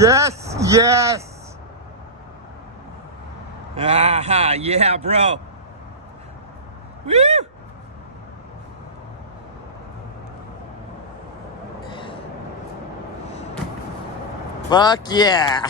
Yes, yes. Aha, yeah, bro. Woo! Fuck yeah.